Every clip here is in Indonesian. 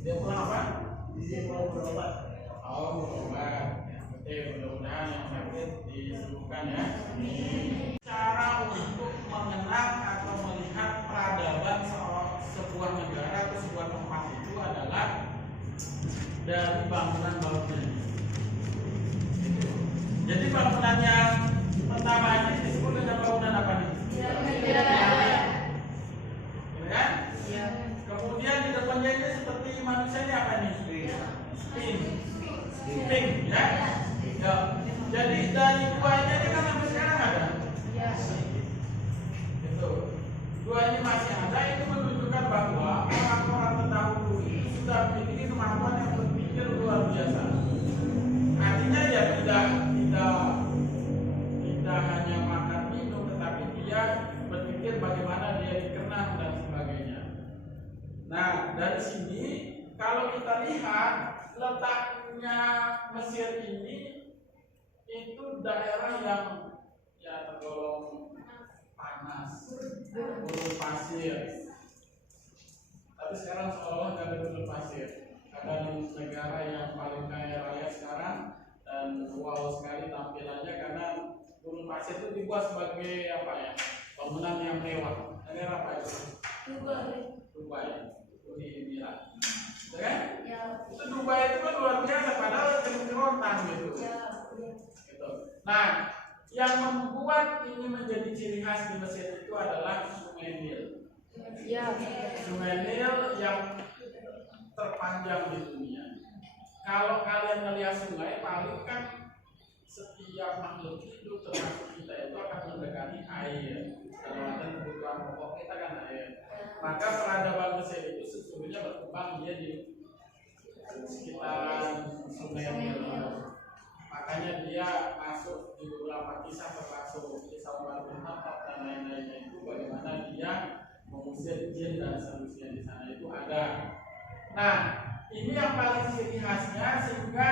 Dia pulang apa? Dia pulang berobat. Oh, berobat. Ya, oke, mudah-mudahan yang sakit disembuhkan ya. Cara untuk mengenal atau melihat peradaban sebuah negara atau sebuah tempat itu adalah dari bangunan-bangunan. Jadi bangunan yang pertama ini disebut dengan bangunan apa nih? Kan? Ya. Kemudian di depannya ini seperti manusia ini apa nih? Sphinx, ya. Ya. Jadi dari duanya ini kan sampai sekarang ada. Ya. Itu. Dua ini masih ada, itu menunjukkan bahwa orang-orang terdahulu itu sudah memiliki kemampuan yang berpikir luar biasa. Artinya ya tidak hanya makan minum, tetapi dia berpikir bagaimana dia dikenal dan sebagainya. Nah, dari sini kalau kita lihat letaknya Mesir ini itu daerah yang ya tergolong panas, gurun pasir. Tapi sekarang seolah nggak ada gurun pasir. Ada negara yang paling kaya raya sekarang dan wow sekali tampilannya karena gurun pasir itu dibuat sebagai apa ya? Bangunan yang mewah. Negara apa itu? Dubai. Di Emirat. Ya kan? Ya. Itu Dubai itu kan luar biasa padahal kerontan gitu. Ya. Gitu. Nah, yang membuat ini menjadi ciri khas di Mesir itu adalah Sungai Nil. Ya. Sungai Nil yang terpanjang di dunia. Kalau kalian melihat sungai, paling kan setiap makhluk hidup termasuk kita itu akan mendekati air. Dalam artian kebutuhan pokok kita kan air. Maka peradaban Mesir itu sesungguhnya berkembang dia di sekitaran Sungai Nil. Makanya dia masuk di beberapa kisah termasuk kisah Umar bin Khattab dan lain-lainnya itu bagaimana dia mengusir jin dan seterusnya di sana itu ada. Nah, ini yang paling ciri khasnya sehingga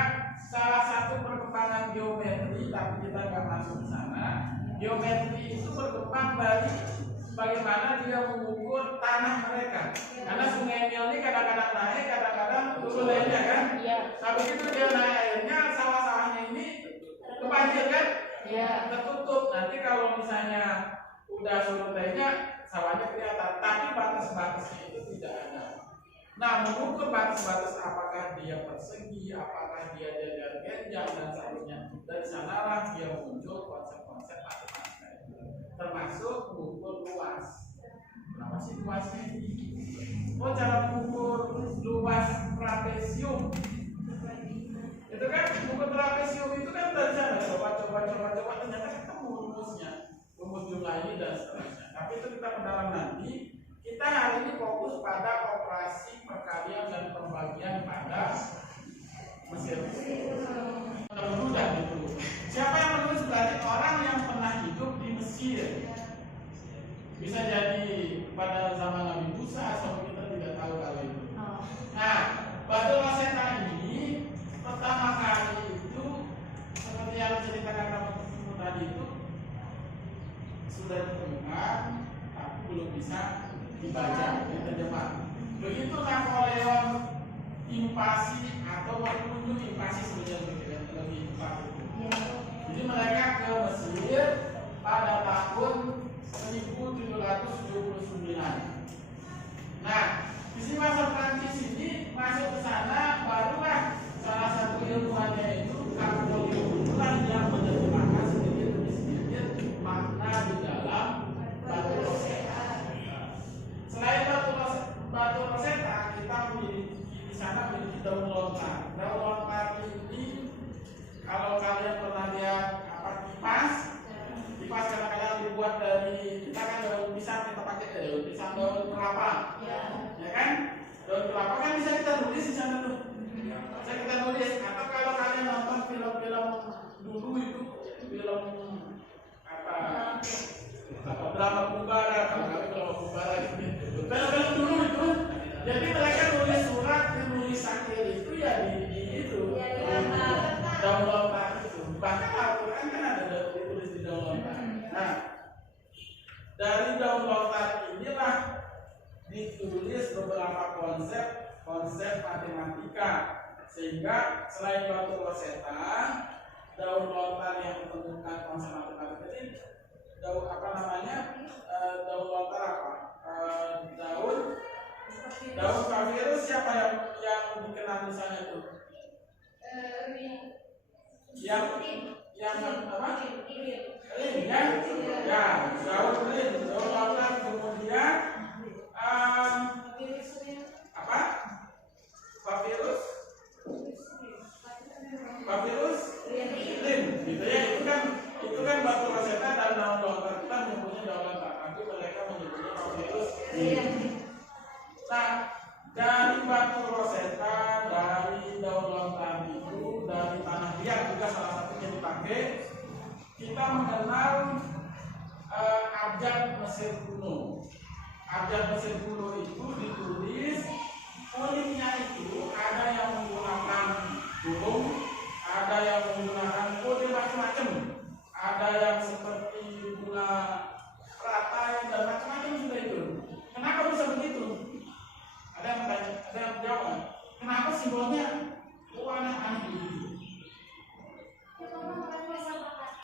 salah satu perkembangan geometri, tapi kita nggak masuk ke sana. Geometri itu berkembang dari bagaimana dia mengukur tanah mereka. Karena Sungai Nil ini kadang-kadang naik, kadang-kadang turun airnya kan. Nah begitu dia naik airnya, sawah-sawahnya ini kebanjir kan? Tertutup. Nanti kalau misalnya udah surut airnya, sawahnya kelihatan. Tapi batas-batasnya itu tidak ada. Nah, mengukur batas-batas apakah dia persegi, apakah dia genjang dan seterusnya. Dari sanalah dia muncul konsep-konsep matematika itu. Termasuk mengukur luas. Kenapa sih luasnya ini? Oh, cara mengukur luas trapesium. Itu kan mengukur trapesium itu kan dari sana. Coba ternyata ketemu rumusnya. Rumus jumlah ini dan seterusnya. Tapi itu kita mendalam nanti. Kita hari ini fokus pada operasi perkalian dan pembagian pada Mesir. Mudah itu. Siapa yang menulis berarti orang yang pernah hidup di Mesir. Bisa jadi pada zaman Nabi Musa atau kita tidak tahu kali itu. Nah, Batu Rosetta ini pertama kali itu seperti yang ceritakan kamu tadi itu sudah ditemukan, tapi belum bisa dibaca, diterjemah. Begitu Napoleon invasi atau berkunjung invasi sebenarnya lebih tepat itu. Jadi mereka ke Mesir pada tahun 1779. Nah, di sini masa Prancis ini masuk ke sana, barulah salah satu ilmuannya itu Napoleon yang menerjemahkan sedikit demi sedikit makna di dalam Batu Rosetta. Selain batu Rosetta, kita memiliki di sana memiliki daun lontar. Daun lontar ini, kalau kalian pernah lihat kipas kadang-kadang dibuat dari kita kan daun pisang kita pakai daun pisang, daun kelapa, ya kan? Daun kelapa kan bisa kita nulis di sana tuh. Bisa kita nulis. Atau kalau kalian nonton film-film dulu itu film drama kumbara, kalau kami drama kumbara gitu. Film-film dulu itu, jadi mereka nulis surat, nulis sakit itu ya di itu, daun lontar itu. Bahkan Al-Quran kan ada ditulis di daun lontar. Nah, dari daun lontar inilah ditulis beberapa konsep matematika, sehingga selain batu roseta, daun lontar yang menemukan konsep matematika ini daun apa namanya, daun lontar apa, daun papirus siapa yang dikenal misalnya itu, yang apa, lin kan, ya daun lin, daun lontar. Kemudian apa, papirus lin gitu ya, itu kan batu roseta dan daun lontar. Kita menyebutnya daun lontar, tapi mereka menyebutnya papirus lin. Nah, dari batu roseta, dari daun lontar itu, dari tanah liat juga salah satunya dipakai, kita mengenal abjad Mesir kuno. Abjad Mesir kuno itu ditulis uniknya itu ada yang menggunakan burung, ada yang menggunakan kode macam-macam, ada yang seperti bunga ratai dan macam-macam juga itu. Kenapa bisa begitu? Ada yang bertanya, ada yang jawab. Kenapa simbolnya aneh-aneh begitu?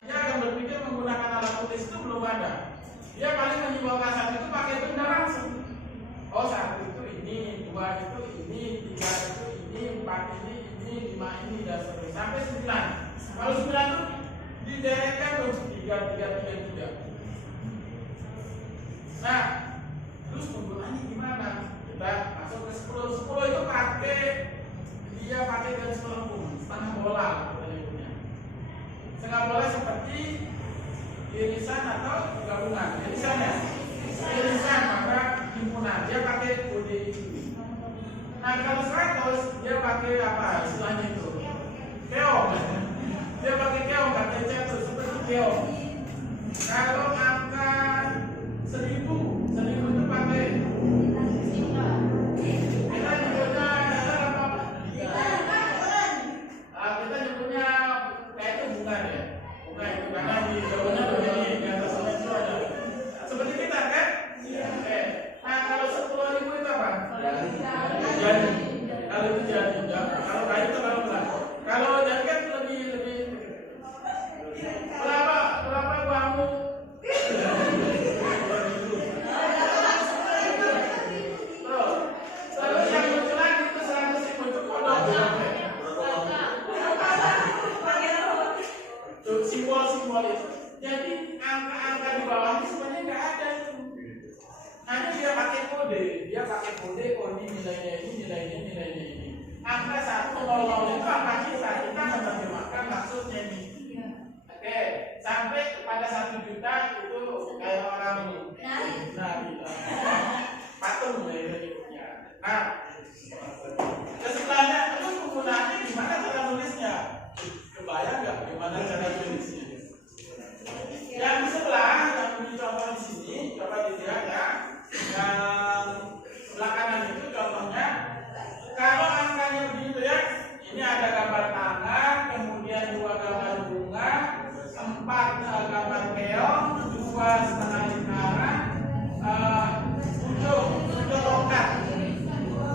Dia akan berpikir menggunakan alat tulis itu belum ada. Dia paling menyimbolkan satu itu pakai benda langsung. Oh, satu itu ini, dua itu ini, tiga itu ini, empat ini, lima ini, dan seterusnya sampai 9. Kalau 9 itu dideretkan terus 3. Nah, terus penggunaannya gimana? Kita masuk ke 10. 10 itu dia pakai garis melengkung, setengah bola katanya. Setengah bola seperti irisan atau gabungan. Irisan ya? Irisan, maka himpunan dia pakai kode itu. Nah, kalau 100 dia pakai apa istilahnya itu? Keong. Dia pakai keong, kata catur seperti keong. Kalau angka 1000 itu pakai kita nyebutnya kayak itu bunga ya. Bunga itu karena di daunnya begini, di atasnya itu ada. Seperti kita kan? Iya. Nah, kalau 10.000 itu apa? Jadi. Kalau itu jadi. Kalau kayu itu kalau bulan. Kalau jadi kan lebih berapa uangmu? Terus yang lucu lagi itu 100.000 itu kodok. Simbol itu. Jadi angka-angka di bawahnya sebenarnya nggak ada itu. Nanti dia pakai kode. Oh ini nilainya ini. Angka 100 itu apa kita menerjemahkan maksudnya ini. Oke, sampai pada 1 juta itu kayak orang patung ya. Nah, sebelahnya itu penggunaannya gimana cara nulisnya? Kebayang nggak gimana cara tulisnya? Yang di sebelah, yang dicontoh di sini, coba dilihat ya. Yang sebelah kanan itu contohnya, kalau angkanya begitu ya, ini ada gambar tangan, kemudian 2 gambar bunga, 4 gambar keong, 2 setengah lingkaran, 7 tongkat.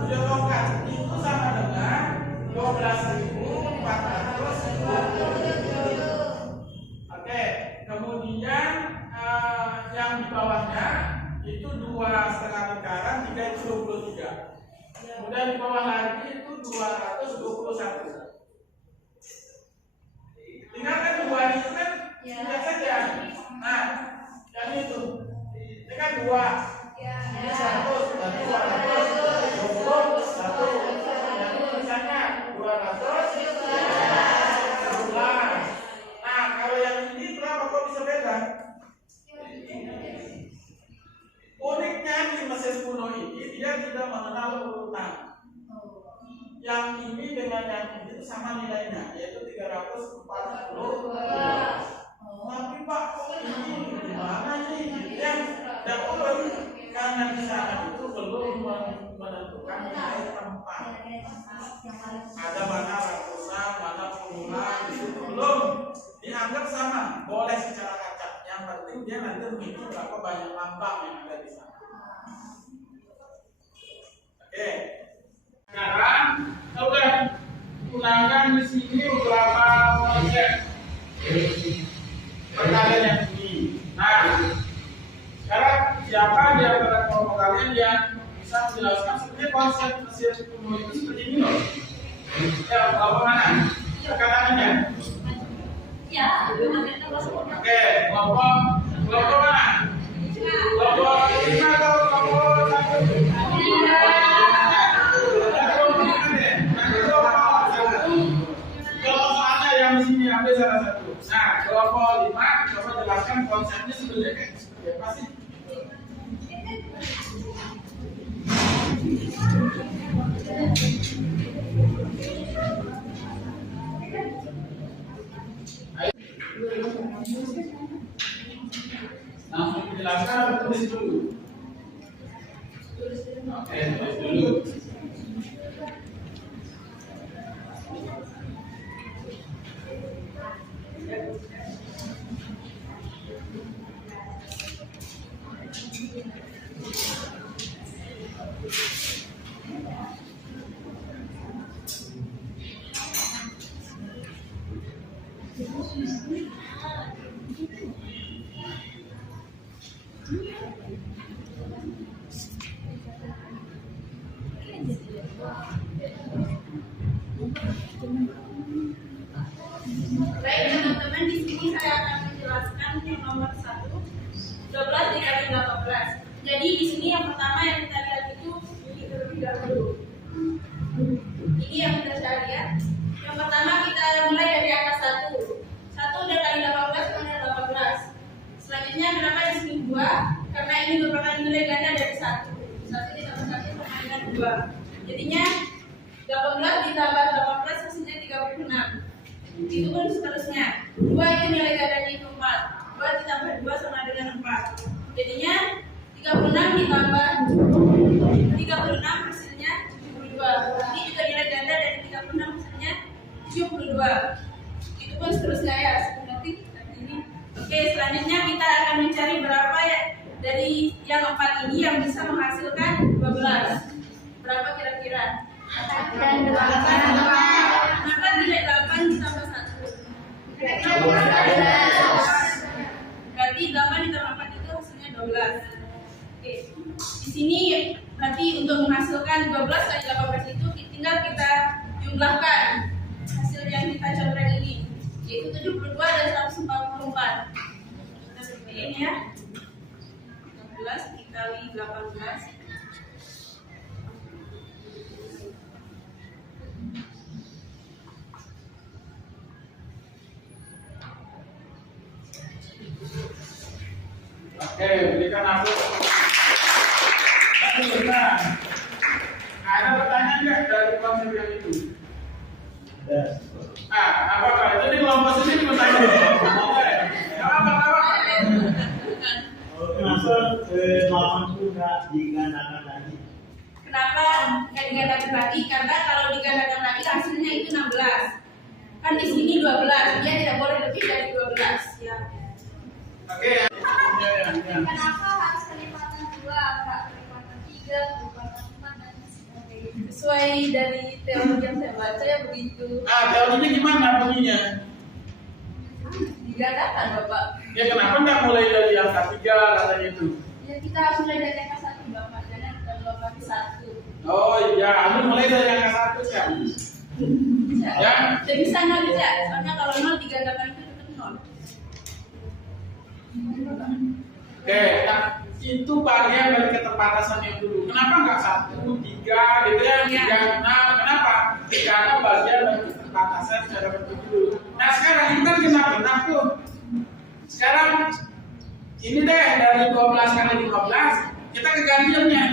7 tongkat itu sama dengan 12.420. Oke, kemudian yang di bawahnya itu 2 setengah lingkaran, 3 itu 23. Kemudian di bawah lagi itu 221. Tinggal kan 2 itu kan tidak saja. Nah, yang itu ini kan 2. Ini 100 dan 221. Yang ini misalnya 211. Nah, kalau yang ini berapa kok bisa beda? Uniknya di Mesir kuno ini dia tidak mengenal urutan. Yang ini dengan yang ini itu sama nilainya, yaitu 340. Tapi Pak, kok ini gimana nih? Ya, dahulu karena di sana itu belum menentukan nilai tempat. Ada mana ratusan, mana puluhan, itu belum dianggap sama. Boleh secara acak. Yang penting dia nanti menghitung berapa banyak lambang yang ada di sana. makanya dia bisa menjelaskan sebenarnya konsep hasil kuno itu seperti ini loh. Ya, kelompok mana? Perkataannya? Ya, oke, kelompok mana? Kelompok 5 atau kelompok 1? Yang di sini ambil salah satu. Nah, kelompok 5 coba jelaskan konsepnya sebenarnya kayak seperti apa sih? Ayo. Langsung dijelaskan, tulis dulu. Oke, tulis dulu. Baik teman-teman, di sini saya akan menjelaskan yang nomor 1, 12 dikali 18. Jadi di sini yang pertama yang kita lihat itu ini terlebih dahulu. Ini yang kita lihat. Yang pertama kita mulai dari angka 1. 1 udah kali 18 kan ada 18. Selanjutnya kenapa di sini 2? Karena ini merupakan nilai ganda dari 1. 1 ditambah 1 sama dengan 2. Jadinya 18 ditambah 18 hasilnya 36. Itu pun seterusnya. 2 itu nilai gandanya itu 4. 2 ditambah 2 sama dengan 4. Jadinya 36 ditambah 36 hasilnya 72. Ini juga nilai ganda dari 36 hasilnya 72. Itu pun seterusnya ya, seperti ini. Oke, selanjutnya kita akan mencari berapa ya dari yang 4 ini yang bisa menghasilkan 12. Berapa kira-kira? Dan 8. Kenapa tidak 8 ditambah 1? Berarti 8 ditambah 4 itu hasilnya 12. Oke. Di sini berarti untuk menghasilkan 12 kali 18 itu tinggal kita jumlahkan hasil yang kita coret ini, yaitu 72 dan 144. Kita seperti ini ya. 16 dikali 18. Oke, berikan aku. Nah, ada pertanyaan nggak dari konsep yang itu? Apa itu di kelompok sini bertanya? Apa? Kenapa 80 nggak digandakan lagi? Kenapa nggak digandakan lagi? Karena kalau digandakan lagi hasilnya itu 16. Kan di sini 12, dia tidak boleh lebih dari 12 ya. Oke. Kenapa harus kelipatan 2, enggak kelipatan 3, kelipatan 4 dan sebagainya? Sesuai dari teori yang saya baca ya begitu. Teorinya gimana bunyinya? Digandakan Bapak. Ya kenapa nggak mulai dari angka 3 katanya itu? Ya kita harus mulai dari angka 1 Bapak, jangan kita melompat 1. Oh iya, aku mulai dari angka 1 kan? Ya. Tidak bisa 0 bisa, soalnya kalau 0 digandakan itu tetap 0. Oke, nah, itu bagian dari keterbatasan yang dulu. Kenapa nggak 1, 3 gitu ya? 3, nah kenapa? Karena bagian dari keterbatasan secara bentuk dulu. Nah sekarang ini kan genap tuh. Sekarang ini deh dari 12 kali 15 kita ke ganjilnya.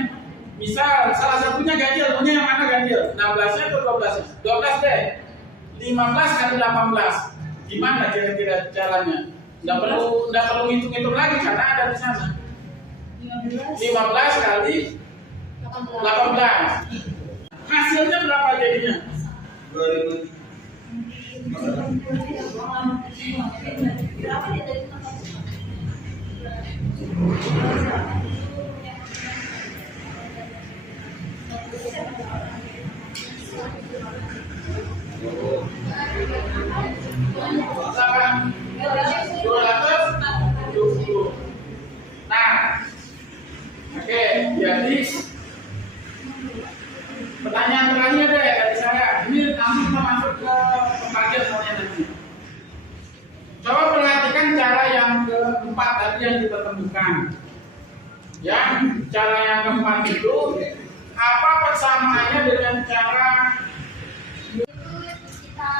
Misal salah satunya ganjil, punya yang mana ganjil? 16-nya atau 12-nya? 12 deh. 15 kali 18. Gimana kira-kira caranya? Nggak perlu hitung-hitung lagi karena ada di sana. 15 kali 18. Hasilnya berapa jadinya? 2000. Berapa dia dari tempat? Nah, oke, jadi Jadi pertanyaan terakhir deh dari saya. Ini nanti kita masuk ke pembagian soalnya nanti. Coba perhatikan cara yang keempat tadi yang kita temukan. Ya, cara yang keempat itu apa persamaannya dengan cara Itu kita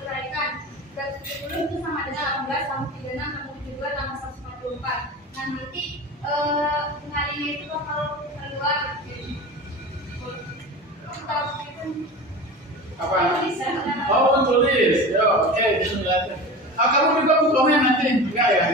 uraikan. 270 itu sama dengan 18 tambah 36 tambah 72 tambah 144. Nah nanti pengalinya itu bakal keluar. apa? Oh, tulis. Yo, oke, bismillah. Kamu juga komen nanti, enggak ya?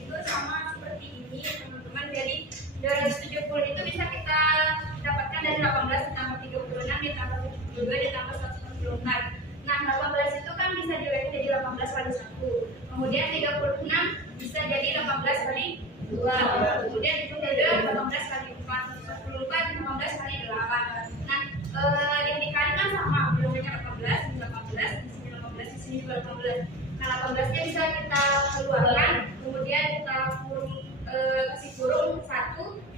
Itu sama seperti ini teman-teman. Jadi 270 itu bisa kita dapatkan dari 18 ditambah 36 ditambah 72 ditambah 144. Nah 18 itu kan bisa diuraikan jadi 18 kali 1. Kemudian 36 bisa jadi 18 kali 2. Kemudian itu jadi 18 kali 4. 144 15 kali 8. Nah yang dikalikan sama bilangannya 18 di 18 di sini 18 di sini juga 18. Nah 18-nya bisa kita keluarkan, kemudian kita kasih kurung 1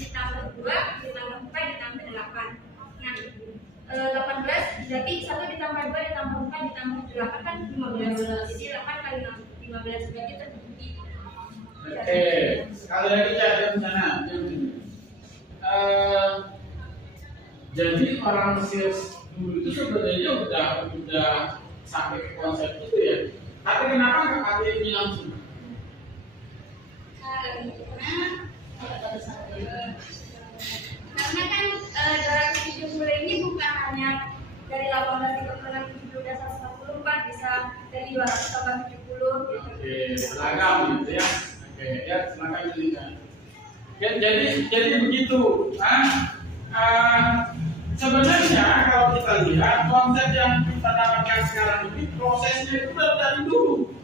ditambah 2 ditambah 4 ditambah 8. Nah 18 jadi 1 ditambah 2 ditambah 4 ditambah 8 kan 15. Jadi 8 kali 15 berarti terbukti. Oke, sekali lagi catat di sana. Jadi orang Mesir dulu itu sebenarnya udah sampai ke konsep itu ya. Tapi kenapa nggak pakai ini langsung? Karena kan 270 ini bukan hanya dari 18 36 72 144, bisa dari 200 tambah 70 gitu. Oke, beragam gitu ya. Oke, ya silakan dilihat. Jadi begitu. Sebenarnya kalau kita lihat konsep yang kita dapatkan sekarang ini prosesnya itu dari dulu.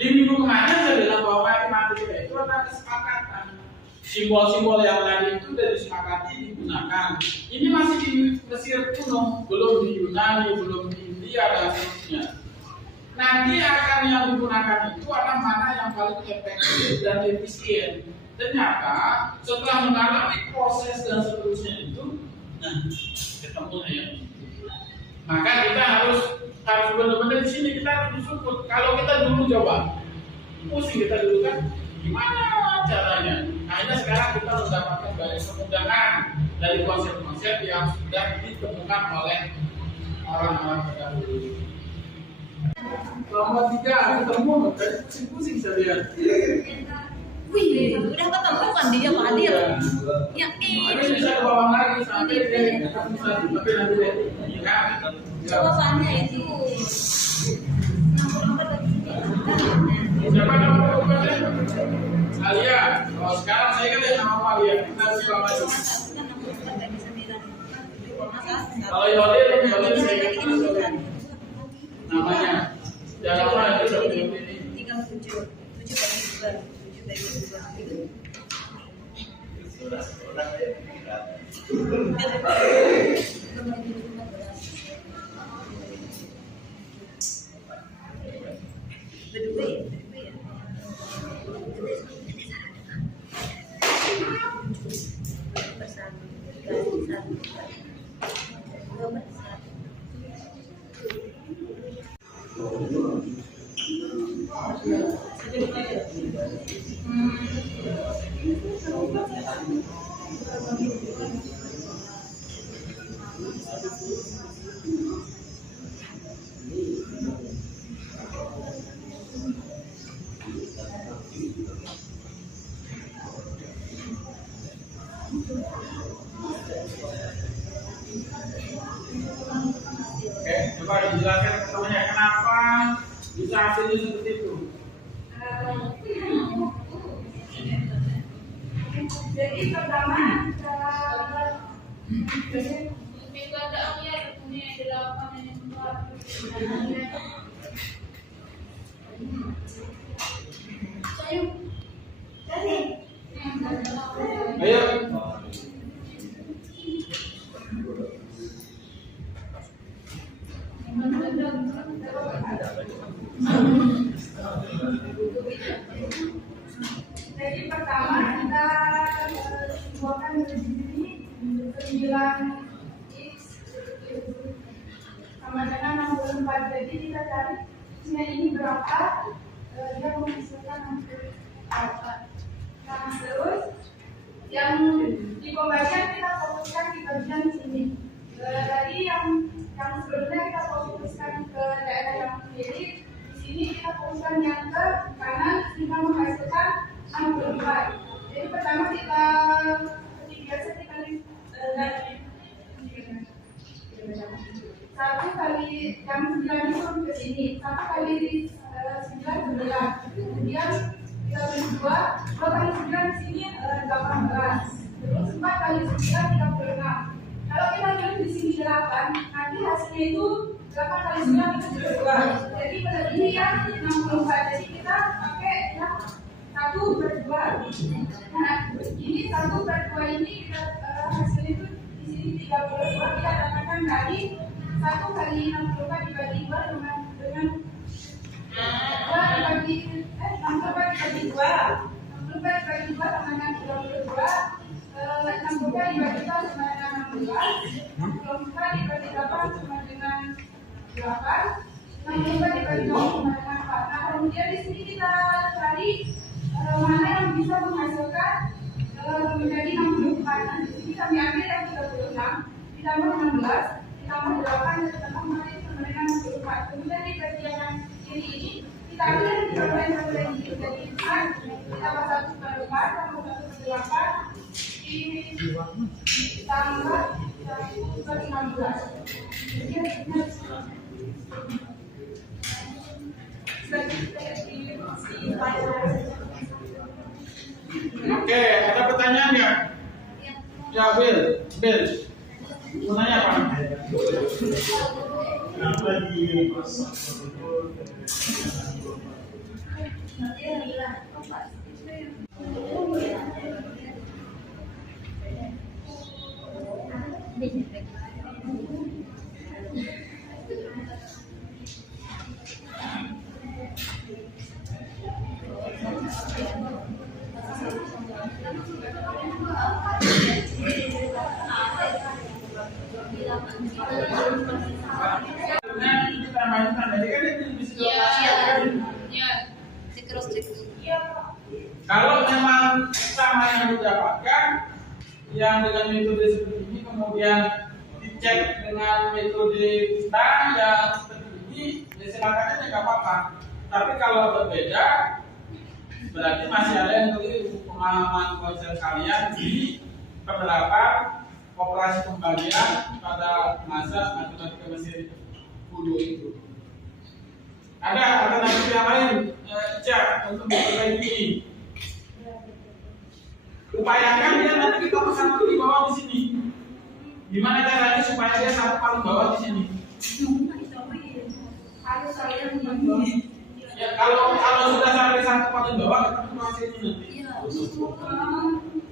Di minggu kemarin saya bilang bahwa matematika itu ada kesepakatan. Simbol-simbol yang tadi itu sudah disepakati digunakan. Ini masih di Mesir kuno, belum di Yunani, belum di India dan seterusnya. Nanti akan yang digunakan itu adalah mana yang paling efektif dan efisien. Ternyata setelah mengalami proses dan seterusnya itu, nah ketemu ya. Maka kita harus benar-benar di sini kita harus bersyukur. Kalau kita dulu coba, pusing kita dulu kan, gimana caranya? Akhirnya sekarang kita mendapatkan banyak kemudahan dari konsep-konsep yang sudah ditemukan oleh orang-orang terdahulu. Nomor 3 ketemu, tadi pusing-pusing saya lihat. Wih, udah ketemu kan dia Pak Adil. Ya Ini bisa ke bawah lagi sampai tapi nanti deh. jawabannya itu. Siapa nama pokoknya? Alia. Oh sekarang saya kan nama Alia. Kita siapa maju? Kalau Yolil saya kan namanya. Jangan lupa itu seperti ini. 37 dari 2 Oke, coba dijelaskan ketemunya kenapa hasilnya seperti itu? Jadi pertama Ayo. Jadi pertama kita buatkan di sini 9x sama dengan 64. Jadi kita cari X-nya ini berapa, dia menghasilkan 64. Nah terus yang di pembagian kita fokuskan di bagian sini. Tadi yang sebelumnya kita fokuskan ke daerah yang kiri, di sini kita fokuskan yang ke kanan sehingga menghasilkan 64. Jadi pertama kita seperti biasa kita satu kali yang 9 itu ke sini, 1 kali 9 11, kemudian kita beri 2 kali 9 di sini 18, terus 4 kali 9 36. Kalau kita beri di sini 8, nanti hasilnya itu 8 kali 9 itu 2. Jadi pada ini yang 64. Jadi kita pakai yang 1/2. Nah, ini 1/2 ini kita hasilnya itu di sini 32. Kita dapatkan dari 1 kali 64 dibagi 2 dengan 64 dibagi 2 sama dengan 32. 64 dibagi 2 sama dengan 16. 64 dibagi 8 sama dengan 8. 64 dibagi 2 sama dengan 4. Nah, kemudian di sini kita cari mana yang bisa menghasilkan menjadi 64. Nah, di sini kami ambil yang 36 ditambah 16 ditambah 8 ditambah 4 sama dengan 64. Kemudian di bagian yang kiri ini kita ambil yang 3 ini jadi 4 ditambah 1/4 tambah 1/8 ditambah 1/16. Oke, ada pertanyaan nggak? Ya, Bill. Mau nanya apa? Kenapa di Kalau memang sama yang didapatkan yang dengan metode seperti ini kemudian dicek dengan metode kita yang seperti ini, ya silakan aja nggak apa-apa. Tapi kalau berbeda berarti masih ada yang keliru pemahaman konsep kalian di penerapan operasi pembagian pada masa matematika Mesir kuno itu. Ada alternatif yang lain, Cak, untuk memperbaiki ini. Upayakan dia nanti kita satu di bawah di sini. Gimana caranya supaya dia satu paling bawah di sini? Harus saya Ya, kalau sudah sampai satu paling bawah, kita masih ini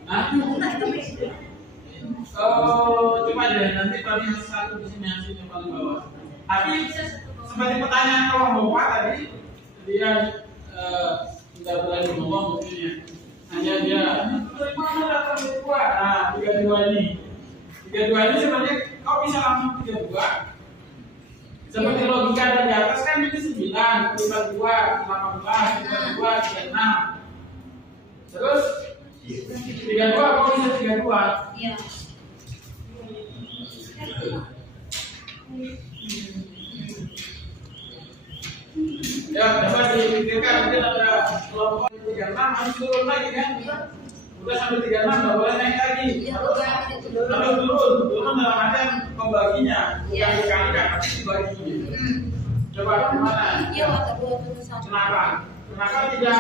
nanti. Coba deh nanti paling satu di sini hasilnya paling bawah. Tapi seperti pertanyaan kalau bapak tadi dia tidak berani ngomong mestinya. Hanya dia dari mana datang 32? Nah, 32 ini. 32 ini sebenarnya kau bisa langsung 32. Seperti logika dari atas kan ini 9, 52, 18, 52, 36. Terus 32 kau bisa 32. Iya. Ya, dapat dipikirkan mungkin ada kelompok 36 harus turun lagi kan? Udah sampai 36 nggak boleh naik lagi. Harus turun dalam artian pembaginya, bukan dikalikan, tapi dibagi. Coba gimana? Iya, kata 21. Kenapa? Kenapa tidak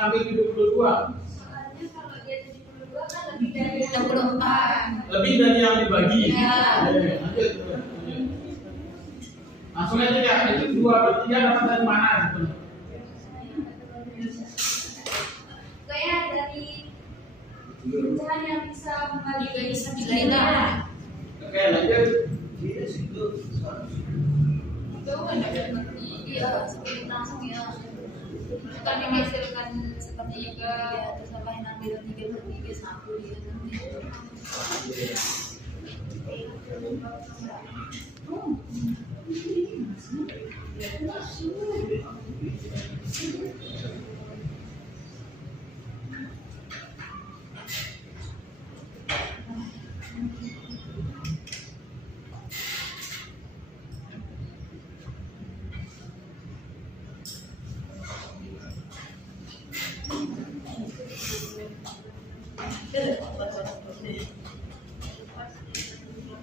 sampai 72? Soalnya kalau dia 72 kan lebih dari 64. Lebih dari yang dibagi. Iya. Lanjut. Langsung aja ya, itu 2/3 dapat dari mana? Gitu. kayak dari pecahan yang bisa membagi Bisa dilainkan. Oke, lanjut. Iya situ. Itu kan ada seperti iya, seperti langsung ya. Kan dihasilkan seperti juga terus apa yang ambil 3/3 1 dia nanti.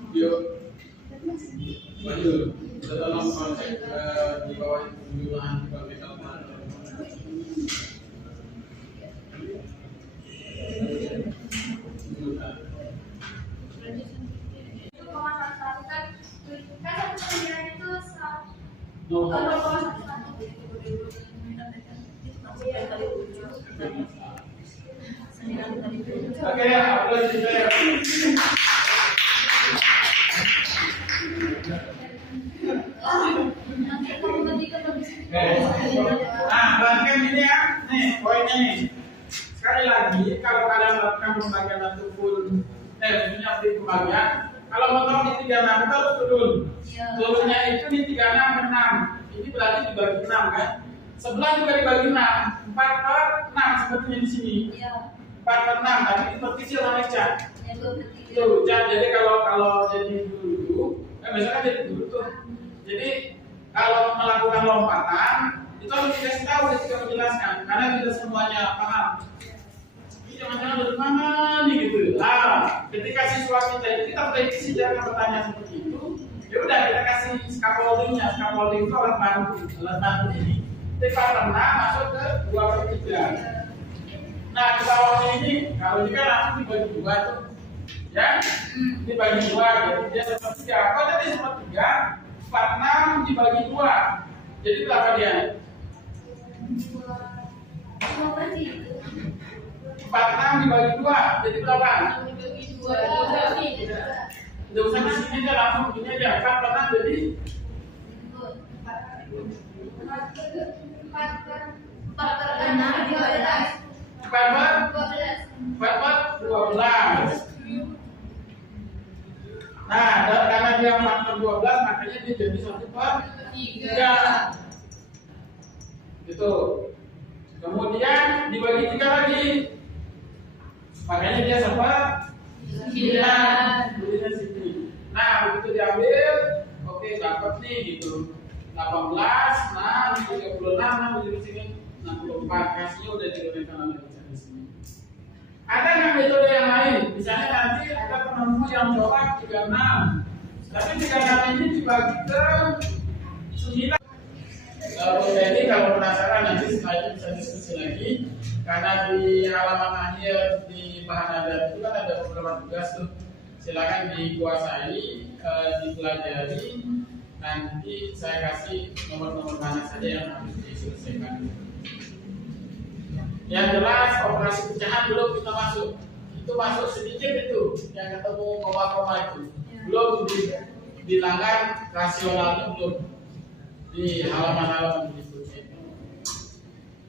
Yuk. Lanjut. Dalam konteks di bawah pemilihan sebagai kalman. itu koma satu kan satu pemilihan itu No. 0,11. Oke, upload juga ya. Nah, perhatikan ini ya. Nih, poinnya nih. Sekali lagi, kalau kalian melakukan pembagian ataupun maksudnya beri pembagian, kalau potong di 36 itu harus turun. Turunnya itu di 36 ke 6. Ini berarti dibagi 6 kan? Sebelah juga dibagi 6. 4/6 sepertinya di sini. 4/6, tapi diperkecil sama Cak. Tuh, Cak. Jadi kalau jadi dulu, misalkan jadi dulu tuh. Jadi kalau melakukan lompatan itu harus dikasih tahu ketika menjelaskan, karena tidak semuanya paham. Ini jangan-jangan dari mana nih gitu. Nah, ketika siswa kita prediksi dia akan bertanya seperti itu, ya udah kita kasih scaffoldingnya. Scaffolding itu alat bantu ini. Jadi 4/6 masuk ke 2/3. Nah, di bawahnya ini kalau ini kan langsung dibagi 2 tuh, ya, dibagi 2, jadi dia sepertiga. Kok jadi sepertiga? 46 dibagi 2, jadi berapa dia? 46 dibagi 2, jadi berapa? Tidak usah di sini aja, langsung begini aja. 46 jadi 4/12. Nah, karena dia 4/12, makanya dia jadi 1/3. Gitu. Kemudian dibagi 3 lagi, makanya dia 1/9. Tulisnya sini. Nah, begitu diambil, oke, dapat nih gitu. 18, nah, 36, di sini 64. Kasihnya udah direncanakan di sini. Ada nggak metode yang lain? Misalnya nanti ada penemu yang jawab 36, tapi 36 ini dibagi ke 9. Jadi kalau penasaran nanti setelah itu bisa diskusi lagi, karena di halaman akhir di bahan ajar itu kan ada beberapa tugas tuh. Silakan dikuasai, dipelajari. Nanti saya kasih nomor-nomor mana saja yang harus diselesaikan. Yang jelas operasi pecahan belum kita masuk. Itu masuk sedikit itu yang ketemu koma-koma itu. Belum di bilangan rasionalnya belum di halaman-halaman berikutnya.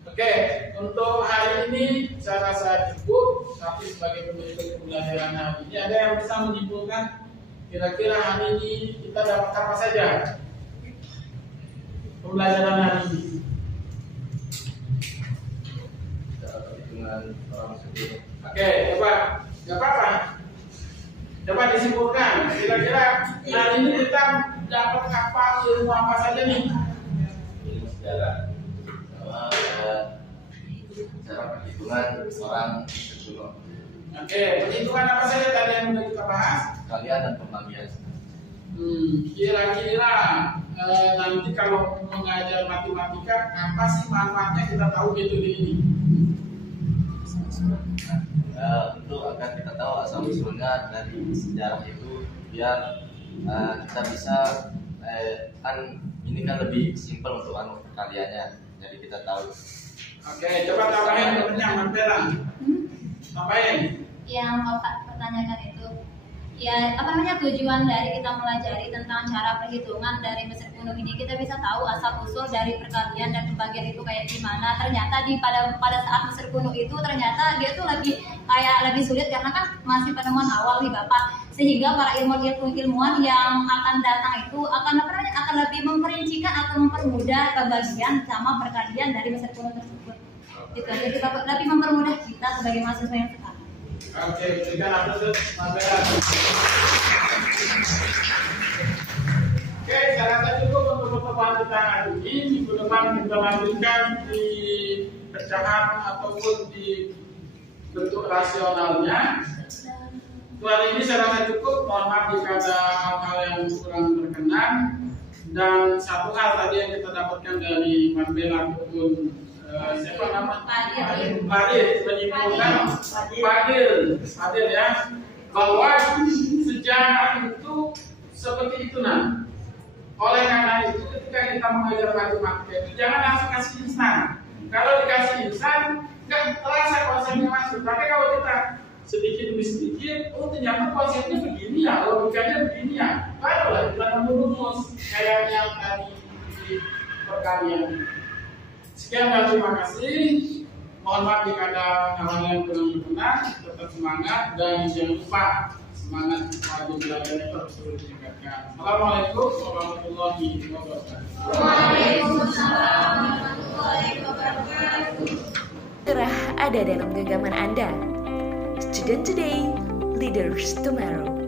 Oke, untuk hari ini saya rasa cukup. Tapi sebagai penutup pembelajaran hari ini, ada yang bisa menyimpulkan kira-kira hari ini kita dapat apa saja pembelajaran hari ini? Oke, coba, nggak apa-apa. Coba disimpulkan. Kira-kira hari ini kita dapat apa, ilmu apa saja nih? Ilmu sejarah, sama cara perhitungan orang kuno. Oke, perhitungan apa saja tadi yang sudah kita bahas? Kalian dan pembagian. Kira-kira nanti kalau mengajar matematika apa sih manfaatnya kita tahu metode ini? Itu agar kita tahu asal usulnya dari sejarah itu, biar kita bisa kan ini kan lebih simpel untuk perkaliannya, jadi kita tahu. Oke, coba tambahin pertanyaan Mandela. Tambahin. Yang Bapak pertanyakan itu, ya apa namanya, tujuan dari kita melajari tentang cara perhitungan dari Mesir kuno ini, kita bisa tahu asal usul dari perkalian dan pembagian itu kayak gimana. Ternyata pada saat Mesir kuno itu ternyata dia tuh lebih sulit karena kan masih penemuan awal nih Bapak, sehingga para ilmuwan yang akan datang itu akan lebih memperincikan atau mempermudah pembagian sama perkalian dari Mesir kuno tersebut. Itu jadi Bapak lebih mempermudah kita sebagai mahasiswa yang sekarang. Oke, berikan aplaus Mandela. Oke, saya rasa cukup untuk pertemuan kita hari ini. Minggu depan kita lanjutkan di pecahan ataupun di bentuk rasionalnya. Untuk hari ini saya rasa cukup. Mohon maaf jika ada hal-hal yang kurang berkenan. Dan satu hal tadi yang kita dapatkan dari Mandela ataupun siapa nama? Fadil menyimpulkan Fadil ya, bahwa sejarah itu seperti itu nah. Oleh karena itu ketika kita mengajar matematika itu jangan langsung kasih instan. Kalau dikasih instan nggak terasa konsepnya masuk. Tapi kalau kita sedikit demi sedikit, oh ternyata konsepnya begini ya, logikanya begini ya, barulah kita merumus kayak yang tadi di perkalian. Sekian dan terima kasih. Mohon maaf jika ada hal-hal yang kurang berkenan. Tetap semangat dan jangan lupa semangat wajib belajarnya terus ditingkatkan. Assalamualaikum warahmatullahi wabarakatuh. Waalaikumsalam warahmatullahi wabarakatuh. Cerah ada dalam genggaman Anda. Student today, leaders tomorrow.